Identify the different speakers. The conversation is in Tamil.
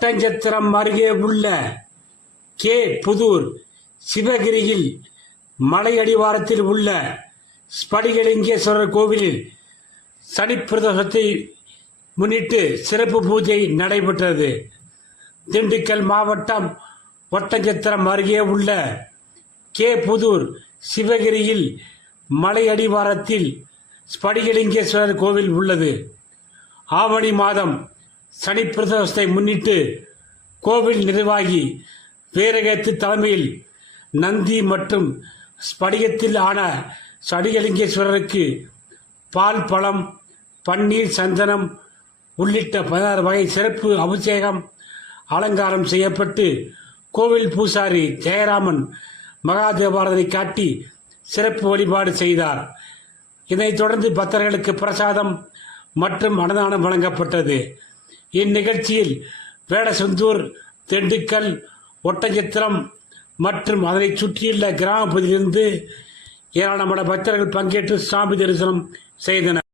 Speaker 1: ஒட்டஞ்சத்திரம் அருகே உள்ள கே. புதூர் சிவகிரியில் மலை அடிவாரத்தில் உள்ள ஸ்படிகலிங்கேஸ்வரர் கோவிலில் சனிப்பிரதோஷத்தை முன்னிட்டு சிறப்பு பூஜை நடைபெற்றது. திண்டுக்கல் மாவட்டம் ஒட்டஞ்சத்திரம் அருகே உள்ள கே. புதூர் சிவகிரியில் மலை அடிவாரத்தில் ஸ்படிகலிங்கேஸ்வரர் கோவில் உள்ளது. ஆவணி மாதம் சனி பிரதோஷத்தை முன்னிட்டு கோவில் நிர்வாகி வீரகத்து தலைமையில் நந்தி மற்றும் ஸ்படிகத்தில் ஆன சடிகலிங்கேஸ்வரருக்கு பால் பழம் பன்னீர் சந்தனம் உள்ளிட்ட பதினாறு வகை சிறப்பு அபிஷேகம் அலங்காரம் செய்யப்பட்டு கோவில் பூசாரி ஜெயராமன் மகாதேவாரதனை காட்டி சிறப்பு வழிபாடு செய்தார். இதைத் தொடர்ந்து பக்தர்களுக்கு பிரசாதம் மற்றும் அன்னதானம் வழங்கப்பட்டது. இந்நிகழ்ச்சியில் வேடசந்தூர் திண்டுக்கல் ஒட்டச்சித்திரம் மற்றும் அதனை சுற்றியுள்ள கிராமப்பகுதியிலிருந்து ஏராளமான பக்தர்கள் பங்கேற்று சாமி தரிசனம் செய்தனர்.